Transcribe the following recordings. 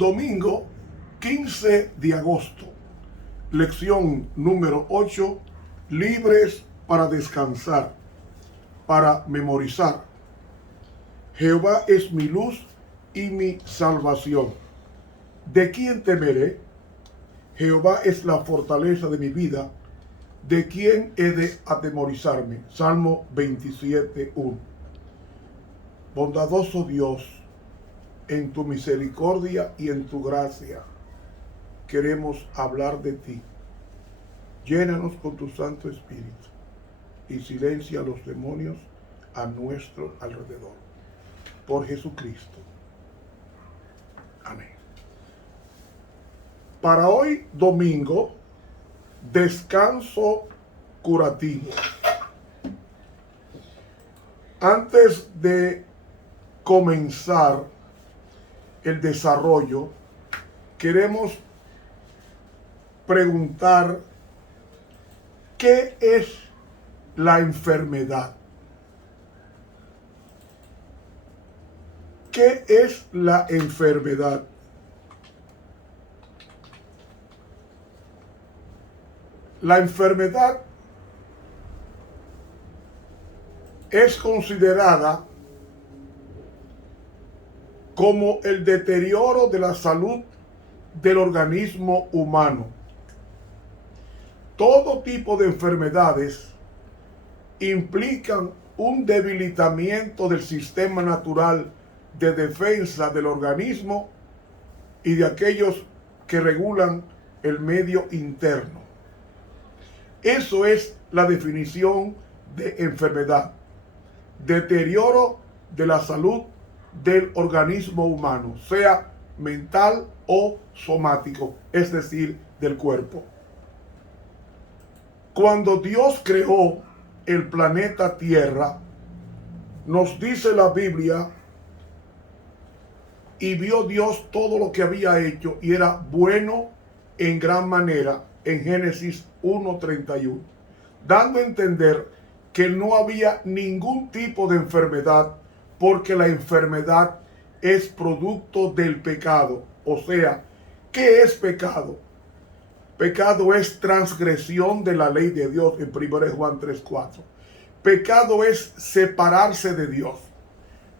Domingo 15 de agosto, lección número 8, libres para descansar, para memorizar. Jehová es mi luz y mi salvación. ¿De quién temeré? Jehová es la fortaleza de mi vida. ¿De quién he de atemorizarme? Salmo 27:1. Bondadoso Dios, en tu misericordia y en tu gracia queremos hablar de ti. Llénanos con tu Santo Espíritu y silencia a los demonios a nuestro alrededor. Por Jesucristo. Amén. Para hoy domingo, descanso curativo. Antes de comenzar el desarrollo, queremos preguntar ¿qué es la enfermedad? ¿Qué es la enfermedad? La enfermedad es considerada como el deterioro de la salud del organismo humano. Todo tipo de enfermedades implican un debilitamiento del sistema natural de defensa del organismo y de aquellos que regulan el medio interno. Eso es la definición de enfermedad: deterioro de la salud del organismo humano, sea mental o somático, es decir, del cuerpo. Cuando Dios creó el planeta Tierra, nos dice la Biblia, y vio Dios todo lo que había hecho y era bueno en gran manera, en Génesis 1:31, dando a entender que no había ningún tipo de enfermedad, porque la enfermedad es producto del pecado. O sea, ¿qué es pecado? Pecado es transgresión de la ley de Dios en 1 Juan 3:4. Pecado es separarse de Dios.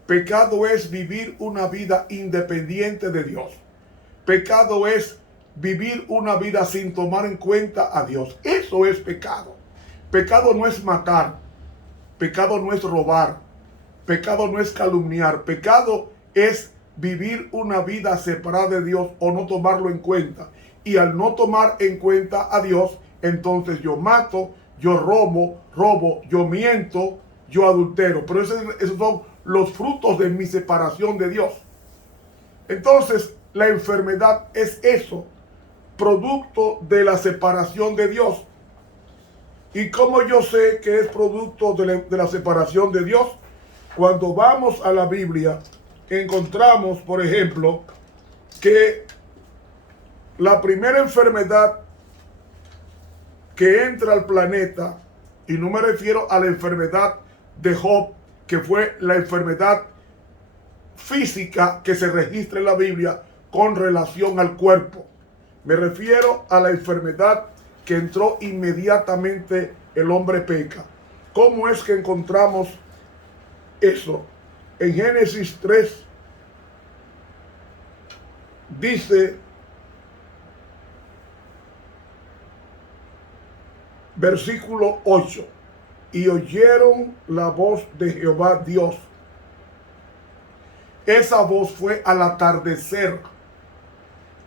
Pecado es vivir una vida independiente de Dios. Pecado es vivir una vida sin tomar en cuenta a Dios. Eso es pecado. Pecado no es matar. Pecado no es robar. Pecado no es calumniar. Pecado es vivir una vida separada de Dios o no tomarlo en cuenta. Y al no tomar en cuenta a Dios, entonces yo mato, yo robo, yo miento, yo adultero. Pero esos son los frutos de mi separación de Dios. Entonces, la enfermedad es eso, producto de la separación de Dios. ¿Y cómo yo sé que es producto de la separación de Dios? Cuando vamos a la Biblia, encontramos, por ejemplo, que la primera enfermedad que entra al planeta, y no me refiero a la enfermedad de Job, que fue la enfermedad física que se registra en la Biblia con relación al cuerpo. Me refiero a la enfermedad que entró inmediatamente el hombre peca. ¿Cómo es que encontramos eso? En Génesis 3 dice, versículo 8, y oyeron la voz de Jehová Dios. Esa voz fue al atardecer,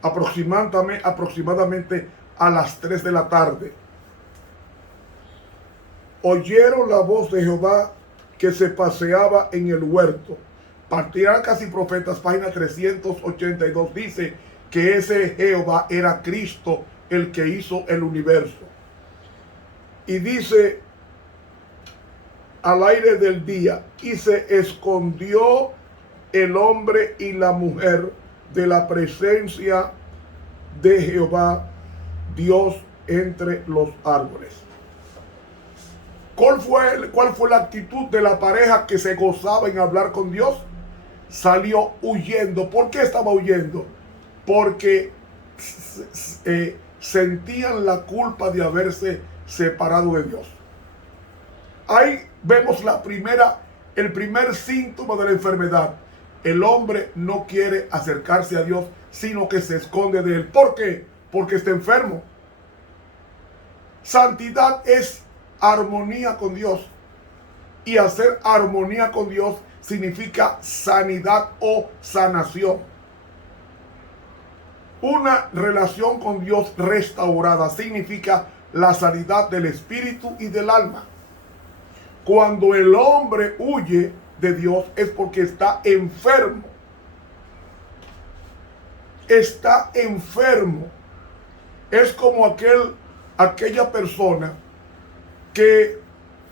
aproximadamente a las 3 de la tarde. Oyeron la voz de Jehová que se paseaba en el huerto. Patriarcas y Profetas, página 382, dice que ese Jehová era Cristo, el que hizo el universo. Y dice, al aire del día, y se escondió el hombre y la mujer de la presencia de Jehová Dios entre los árboles. ¿Cuál fue la actitud de la pareja que se gozaba en hablar con Dios? Salió huyendo. ¿Por qué estaba huyendo? porque sentían la culpa de haberse separado de Dios. Ahí vemos el primer síntoma de la enfermedad. El hombre no quiere acercarse a Dios, sino que se esconde de él. ¿Por qué? Porque está enfermo. Santidad es armonía con Dios. Y hacer armonía con Dios significa sanidad o sanación. Una relación con Dios restaurada significa la sanidad del espíritu y del alma. Cuando el hombre huye de Dios es porque está enfermo. Está enfermo. Es como aquella persona que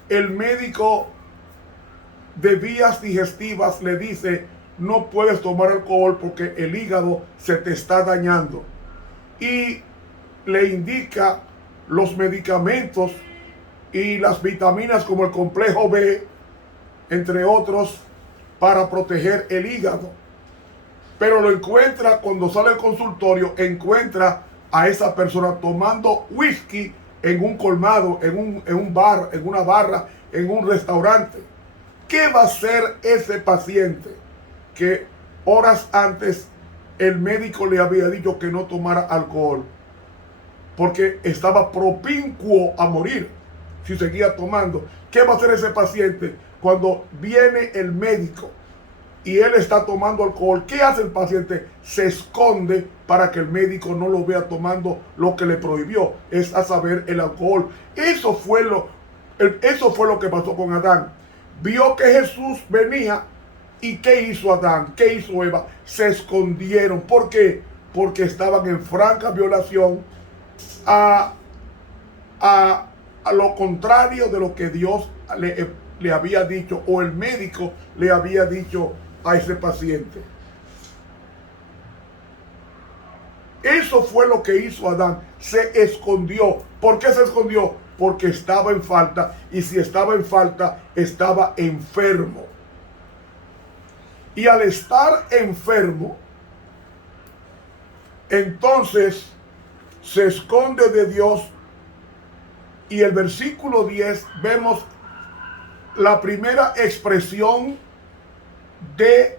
el médico de vías digestivas le dice: no puedes tomar alcohol porque el hígado se te está dañando. Y le indica los medicamentos y las vitaminas como el complejo B, entre otros, para proteger el hígado. Pero lo encuentra, cuando sale al consultorio, encuentra a esa persona tomando whisky en un colmado, en un bar, en una barra, en un restaurante. ¿Qué va a hacer ese paciente que horas antes el médico le había dicho que no tomara alcohol? Porque estaba propincuo a morir si seguía tomando. ¿Qué va a hacer ese paciente cuando viene el médico y él está tomando alcohol? ¿Qué hace el paciente? Se esconde para que el médico no lo vea tomando lo que le prohibió, es a saber, el alcohol. Eso fue lo que pasó con Adán. Vio que Jesús venía, y ¿qué hizo Adán? ¿Qué hizo Eva? Se escondieron. ¿Por qué? Porque estaban en franca violación a lo contrario de lo que Dios le había dicho, o el médico le había dicho a ese paciente. Eso fue lo que hizo Adán. Se escondió. ¿Por qué se escondió? Porque estaba en falta, y si estaba en falta, estaba enfermo. Y al estar enfermo, entonces se esconde de Dios. Y el versículo 10 vemos la primera expresión de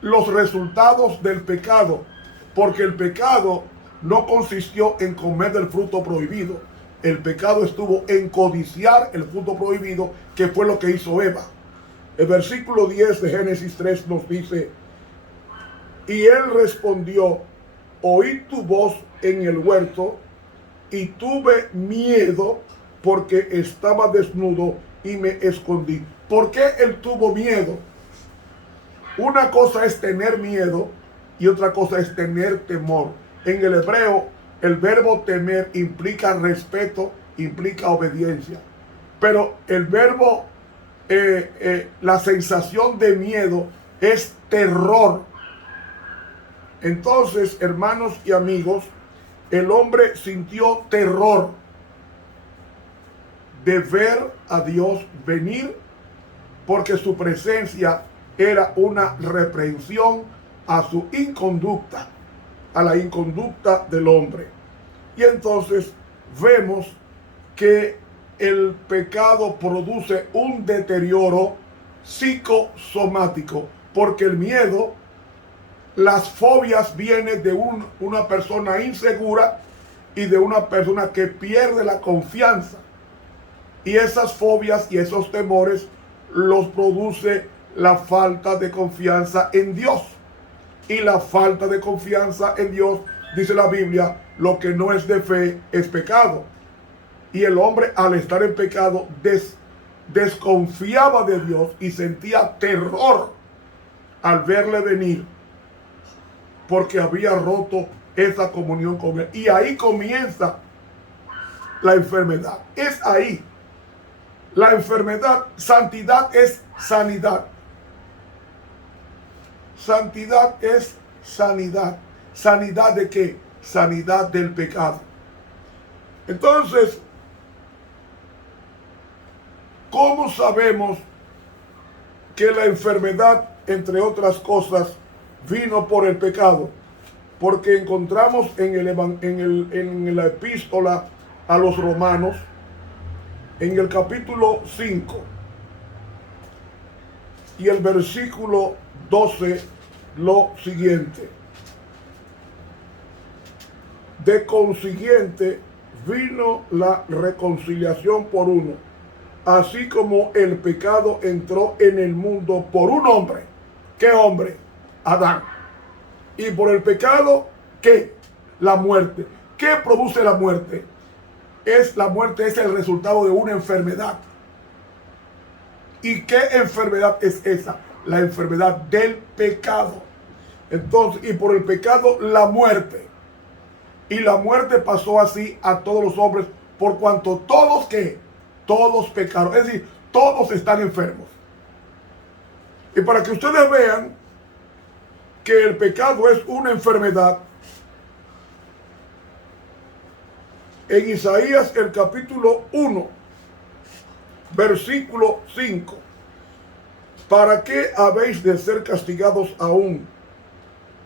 los resultados del pecado, porque el pecado no consistió en comer del fruto prohibido. El pecado estuvo en codiciar el fruto prohibido, que fue lo que hizo Eva. El versículo 10 de Génesis 3 nos dice: y él respondió: oí tu voz en el huerto, y tuve miedo porque estaba desnudo y me escondí. ¿Por qué él tuvo miedo? Una cosa es tener miedo y otra cosa es tener temor. En el hebreo, el verbo temer implica respeto, implica obediencia. Pero el verbo, la sensación de miedo es terror. Entonces, hermanos y amigos, el hombre sintió terror de ver a Dios venir, porque su presencia era una reprensión a su inconducta, a la inconducta del hombre. Y entonces vemos que el pecado produce un deterioro psicosomático, porque el miedo, las fobias, vienen de una persona insegura y de una persona que pierde la confianza. Y esas fobias y esos temores los produce la falta de confianza en Dios. Y la falta de confianza en Dios, dice la Biblia, lo que no es de fe es pecado. Y el hombre, al estar en pecado, desconfiaba de Dios y sentía terror al verle venir, porque había roto esa comunión con él. Y ahí comienza la enfermedad. Es ahí. La enfermedad, santidad es sanidad. Santidad es sanidad. ¿Sanidad de qué? Sanidad del pecado. Entonces, ¿cómo sabemos que la enfermedad, entre otras cosas, vino por el pecado, porque encontramos en la epístola a los romanos, en el capítulo 5 y el versículo 12, lo siguiente: de consiguiente vino la reconciliación por uno, así como el pecado entró en el mundo por un hombre. ¿Qué hombre? Adán. Y por el pecado, ¿qué? La muerte. ¿Qué produce la muerte? La muerte es el resultado de una enfermedad. ¿Y qué enfermedad es esa? La enfermedad del pecado. Entonces, y por el pecado, la muerte. Y la muerte pasó así a todos los hombres, por cuanto todos, ¿qué? Todos pecaron. Es decir, todos están enfermos. Y para que ustedes vean que el pecado es una enfermedad, en Isaías el capítulo 1, versículo 5: ¿para qué habéis de ser castigados aún?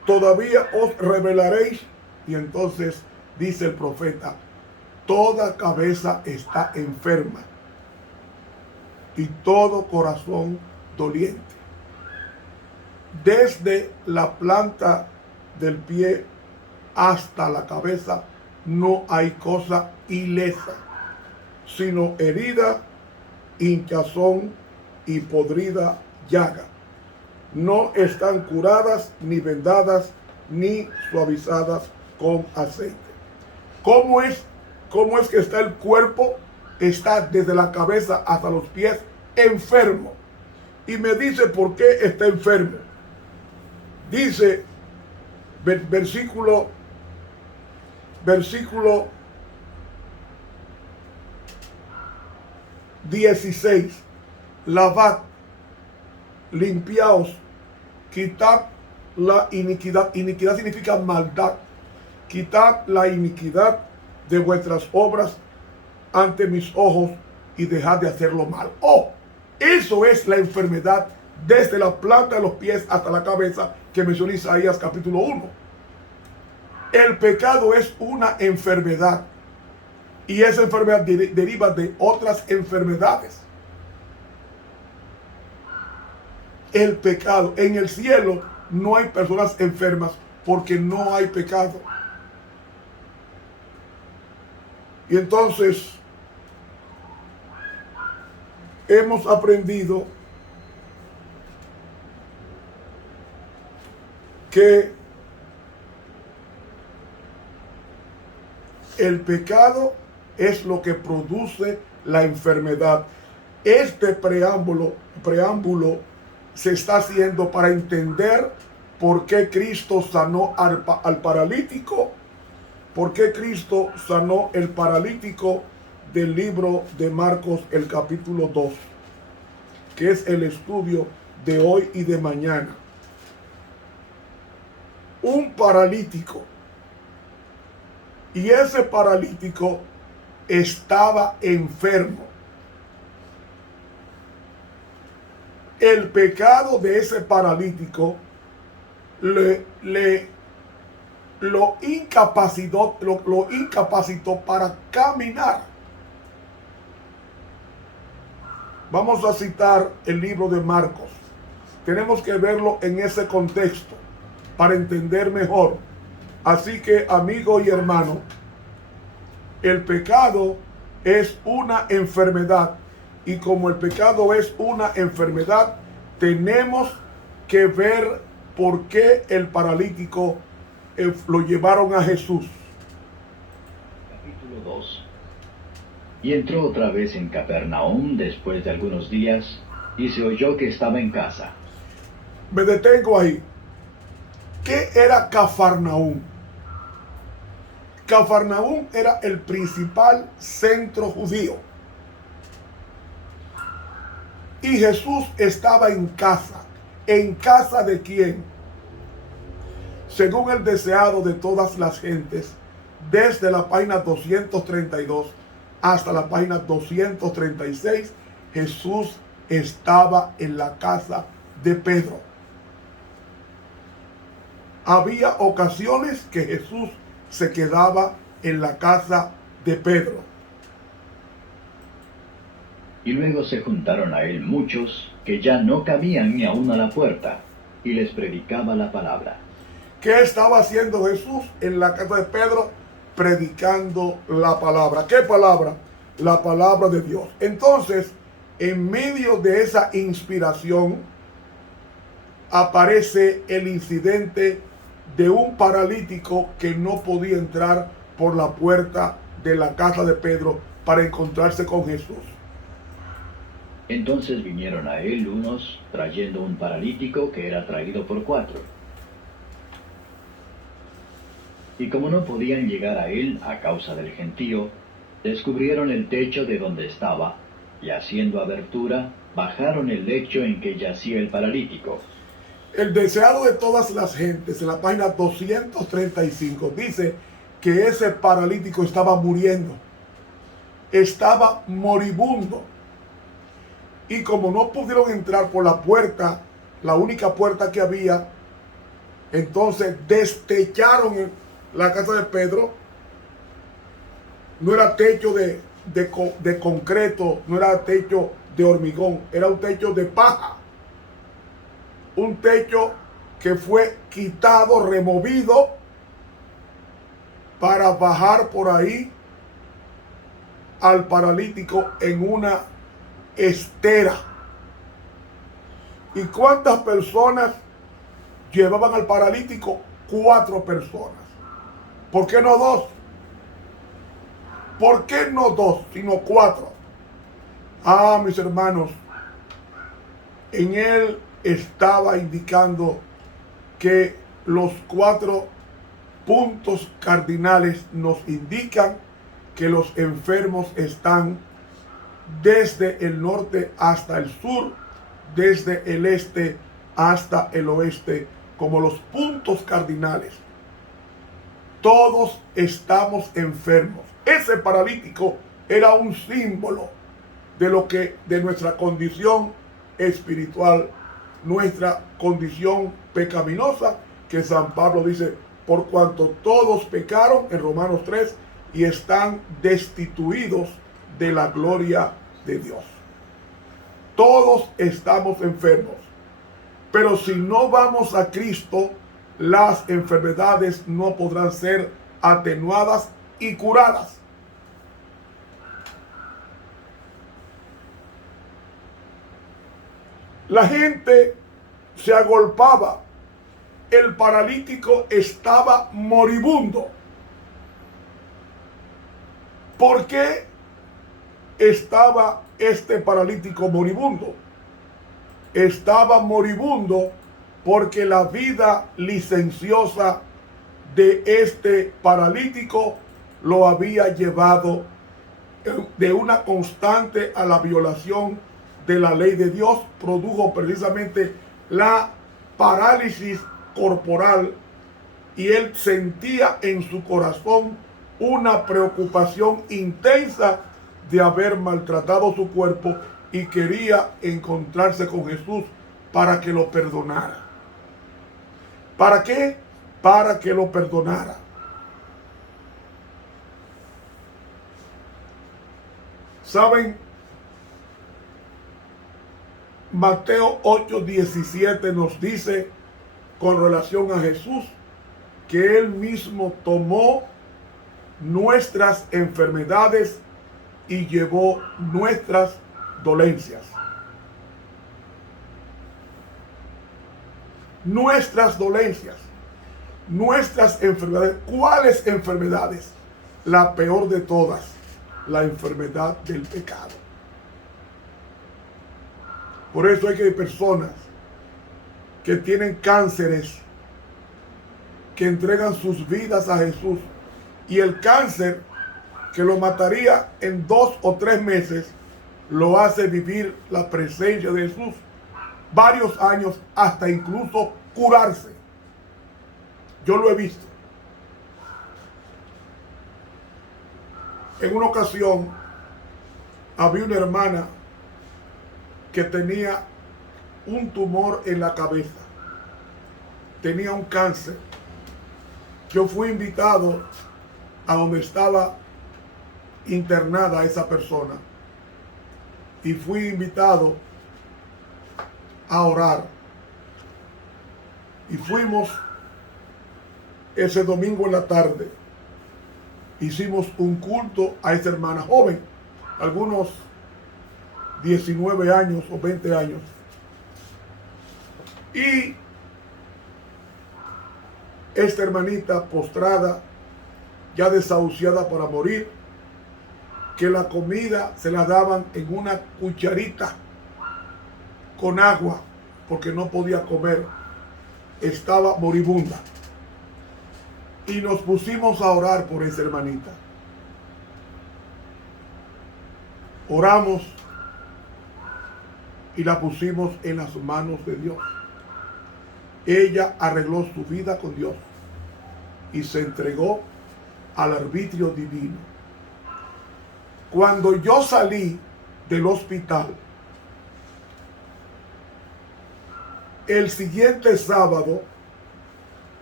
Todavía os rebelaréis. Y entonces dice el profeta: toda cabeza está enferma y todo corazón doliente. Desde la planta del pie hasta la cabeza no hay cosa ilesa, sino herida, hinchazón y podrida llaga. No están curadas, ni vendadas, ni suavizadas con aceite. ¿Cómo es que está el cuerpo? Está desde la cabeza hasta los pies enfermo. Y me dice por qué está enfermo. Dice versículo 16: lavad, limpiaos, quitad la iniquidad. Iniquidad significa maldad. Quitad la iniquidad de vuestras obras ante mis ojos y dejad de hacer lo malo. Oh, eso es la enfermedad desde la planta de los pies hasta la cabeza que menciona Isaías capítulo 1. El pecado es una enfermedad y esa enfermedad deriva de otras enfermedades. El pecado, en el cielo no hay personas enfermas porque no hay pecado. Y entonces hemos aprendido que el pecado es lo que produce la enfermedad. Este preámbulo se está haciendo para entender por qué Cristo sanó al paralítico, por qué Cristo sanó el paralítico del libro de Marcos, el capítulo 2, que es el estudio de hoy y de mañana. Un paralítico, y ese paralítico estaba enfermo. El pecado de ese paralítico lo incapacitó para caminar. Vamos a citar el libro de Marcos. Tenemos que verlo en ese contexto para entender mejor. Así que, amigo y hermano, el pecado es una enfermedad. Y como el pecado es una enfermedad, tenemos que ver por qué el paralítico lo llevaron a Jesús. Capítulo 2. Y entró otra vez en Capernaum después de algunos días, y se oyó que estaba en casa. Me detengo ahí. ¿Qué era Cafarnaúm? Cafarnaúm era el principal centro judío. Y Jesús estaba en casa. ¿En casa de quién? Según el deseado de todas las gentes, desde la página 232 hasta la página 236, Jesús estaba en la casa de Pedro. había ocasiones que Jesús se quedaba en la casa de Pedro. Y luego se juntaron a él muchos que ya no cabían ni aun a la puerta, y les predicaba la palabra. ¿Qué estaba haciendo Jesús en la casa de Pedro? Predicando la palabra. ¿Qué palabra? La palabra de Dios. Entonces, en medio de esa inspiración, aparece el incidente de un paralítico que no podía entrar por la puerta de la casa de Pedro para encontrarse con Jesús. Entonces vinieron a él unos trayendo un paralítico que era traído por 4. Y como no podían llegar a él a causa del gentío, descubrieron el techo de donde estaba, y haciendo abertura, bajaron el lecho en que yacía el paralítico. El deseado de todas las gentes, en la página 235, dice que ese paralítico estaba muriendo, estaba moribundo. Y como no pudieron entrar por la puerta, la única puerta que había, entonces destecharon la casa de Pedro. No era techo de concreto, no era techo de hormigón, era un techo de paja. Un techo que fue quitado, removido, para bajar por ahí al paralítico en una estera. ¿Y cuántas personas llevaban al paralítico? 4 personas. ¿Por qué no 2? ¿Por qué no 2, sino 4? Ah, mis hermanos, en él estaba indicando que los 4 puntos cardinales nos indican que los enfermos están desde el norte hasta el sur, desde el este hasta el oeste, como los puntos cardinales. Todos estamos enfermos. Ese paralítico era un símbolo de nuestra condición espiritual, nuestra condición pecaminosa, que San Pablo dice, por cuanto todos pecaron, en Romanos 3, y están destituidos de la gloria de Dios. Todos estamos enfermos, pero si no vamos a Cristo, las enfermedades no podrán ser atenuadas y curadas. La gente se agolpaba. El paralítico estaba moribundo. ¿Por qué estaba este paralítico moribundo? Estaba moribundo porque la vida licenciosa de este paralítico lo había llevado de una constante a la violación de la ley de Dios. Produjo precisamente la parálisis corporal, y él sentía en su corazón una preocupación intensa de haber maltratado su cuerpo y quería encontrarse con Jesús para que lo perdonara. ¿Para qué? Para que lo perdonara. ¿Saben? Mateo 8:17 nos dice con relación a Jesús que Él mismo tomó nuestras enfermedades y llevó nuestras dolencias. Nuestras dolencias, nuestras enfermedades. ¿Cuáles enfermedades? La peor de todas, la enfermedad del pecado. Por eso hay que hay personas que tienen cánceres, que entregan sus vidas a Jesús, y el cáncer que lo mataría en 2 o 3 meses lo hace vivir la presencia de Jesús varios años, hasta incluso curarse. Yo lo he visto. En una ocasión había una hermana que tenía un tumor en la cabeza, tenía un cáncer, yo fui invitado a donde estaba internada esa persona y fui invitado a orar. Y fuimos ese domingo en la tarde. Hicimos un culto a esa hermana joven, algunos 19 años o 20 años. Y esta hermanita postrada, ya desahuciada para morir, que la comida se la daban en una cucharita con agua, porque no podía comer, estaba moribunda. Y nos pusimos a orar por esa hermanita. Oramos y la pusimos en las manos de Dios. Ella arregló su vida con Dios y se entregó al arbitrio divino. Cuando yo salí del hospital, el siguiente sábado,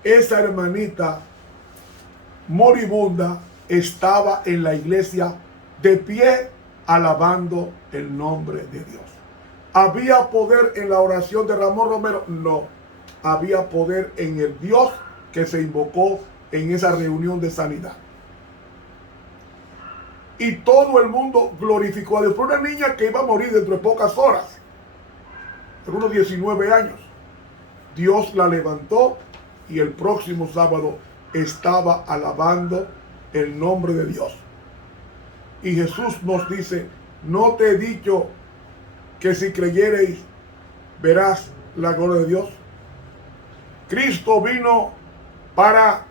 esa hermanita moribunda estaba en la iglesia de pie alabando el nombre de Dios. ¿Había poder en la oración de Ramón Romero? No. Había poder en el Dios que se invocó en esa reunión de sanidad. Y todo el mundo glorificó a Dios. Por una niña que iba a morir dentro de pocas horas, de unos 19 años. Dios la levantó y el próximo sábado estaba alabando el nombre de Dios. Y Jesús nos dice, ¿no te he dicho que si creyereis verás la gloria de Dios? Cristo vino para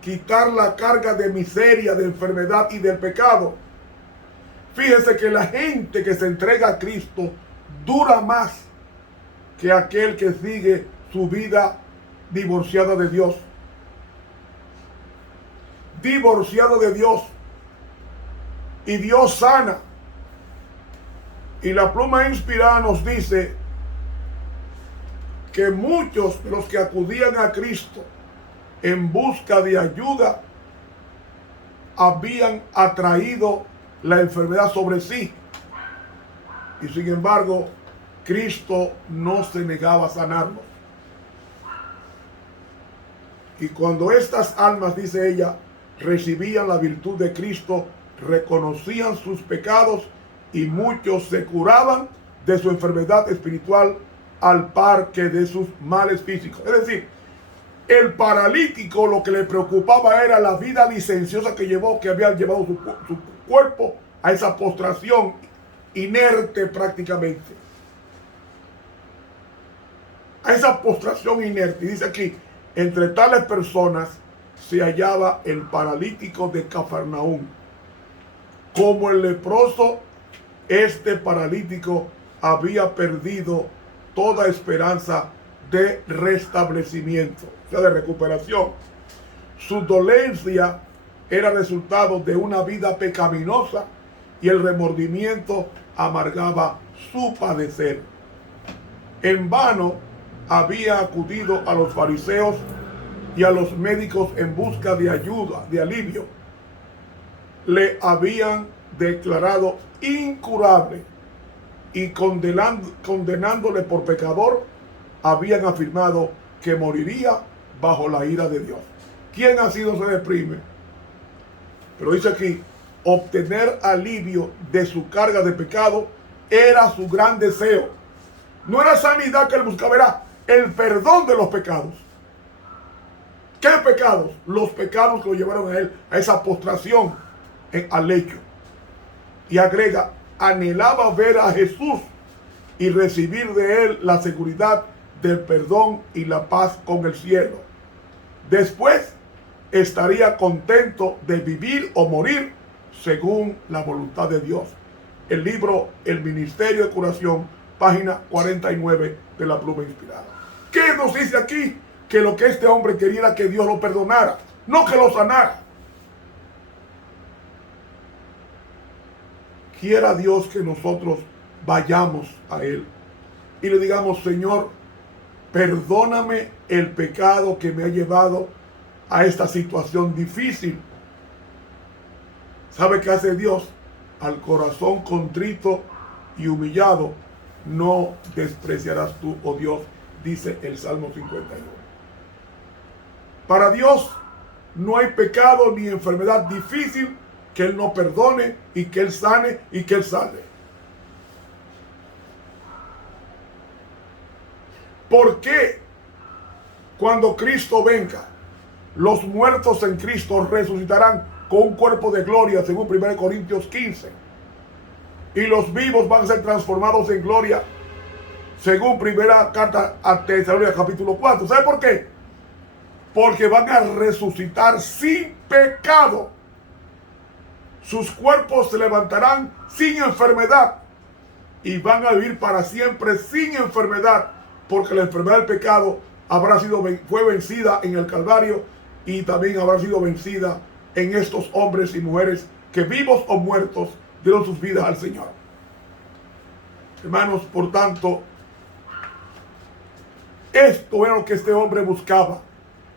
quitar la carga de miseria, de enfermedad y del pecado. Fíjense que la gente que se entrega a Cristo dura más que aquel que sigue su vida divorciada de Dios. Divorciado de Dios. Y Dios sana. Y la pluma inspirada nos dice que muchos de los que acudían a Cristo en busca de ayuda habían atraído la enfermedad sobre sí. Y sin embargo, Cristo no se negaba a sanarlos. Y cuando estas almas, dice ella, recibían la virtud de Cristo, reconocían sus pecados y muchos se curaban de su enfermedad espiritual al par que de sus males físicos. Es decir, el paralítico lo que le preocupaba era la vida licenciosa que había llevado su cuerpo a esa postración inerte prácticamente. A esa postración inerte. Y dice aquí, entre tales personas se hallaba el paralítico de Cafarnaúm. Como el leproso, este paralítico había perdido toda esperanza de restablecimiento, o sea, de recuperación. Su dolencia era resultado de una vida pecaminosa y el remordimiento amargaba su padecer. En vano había acudido a los fariseos y a los médicos en busca de ayuda, de alivio. Le habían declarado incurable y condenándole por pecador, habían afirmado que moriría bajo la ira de Dios. ¿Quién así no se deprime? Pero dice aquí, obtener alivio de su carga de pecado era su gran deseo. No era sanidad que él buscaba, era el perdón de los pecados. ¿Qué pecados? Los pecados que lo llevaron a él a esa postración al lecho. Y agrega, anhelaba ver a Jesús y recibir de él la seguridad del perdón y la paz con el cielo. Después estaría contento de vivir o morir según la voluntad de Dios. El libro El Ministerio de Curación, página 49 de la pluma inspirada. ¿Qué nos dice aquí? Que lo que este hombre quería era que Dios lo perdonara, no que lo sanara. Quiera Dios que nosotros vayamos a Él y le digamos, Señor, perdóname el pecado que me ha llevado a esta situación difícil. ¿Sabe qué hace Dios? Al corazón contrito y humillado no despreciarás tú, oh Dios, dice el Salmo 51. Para Dios no hay pecado ni enfermedad difícil que Él no perdone y que Él sane y que Él salve. ¿Por qué cuando Cristo venga, los muertos en Cristo resucitarán con un cuerpo de gloria, según 1 Corintios 15? Y los vivos van a ser transformados en gloria, según primera carta a Tesalónica capítulo 4. ¿Sabe por qué? Porque van a resucitar sin pecado. Sus cuerpos se levantarán sin enfermedad y van a vivir para siempre sin enfermedad, porque la enfermedad del pecado fue vencida en el Calvario y también habrá sido vencida en estos hombres y mujeres que, vivos o muertos, dieron sus vidas al Señor. Hermanos, por tanto, esto era lo que este hombre buscaba: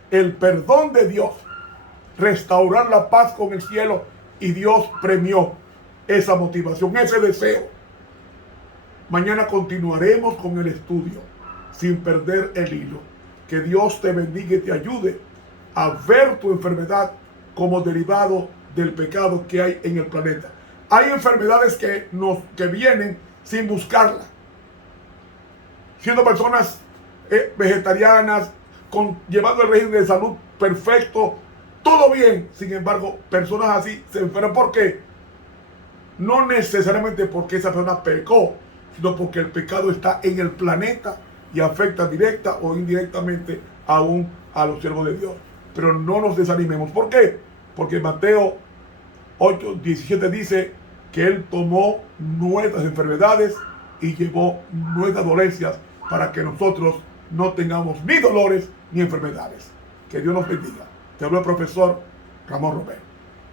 el perdón de Dios, restaurar la paz con el cielo, y Dios premió esa motivación, ese deseo. Mañana continuaremos con el estudio sin perder el hilo. Que Dios te bendiga y te ayude a ver tu enfermedad como derivado del pecado que hay en el planeta. Hay enfermedades que vienen sin buscarla. Siendo personas vegetarianas, llevando el régimen de salud perfecto, todo bien. Sin embargo, personas así se enferman. ¿Por qué? No necesariamente porque esa persona pecó, sino porque el pecado está en el planeta y afecta directa o indirectamente aún a los siervos de Dios. Pero no nos desanimemos. ¿Por qué? Porque Mateo 8:17 dice que Él tomó nuestras enfermedades y llevó nuestras dolencias para que nosotros no tengamos ni dolores ni enfermedades. Que Dios nos bendiga. Te habló el profesor Ramón Romero.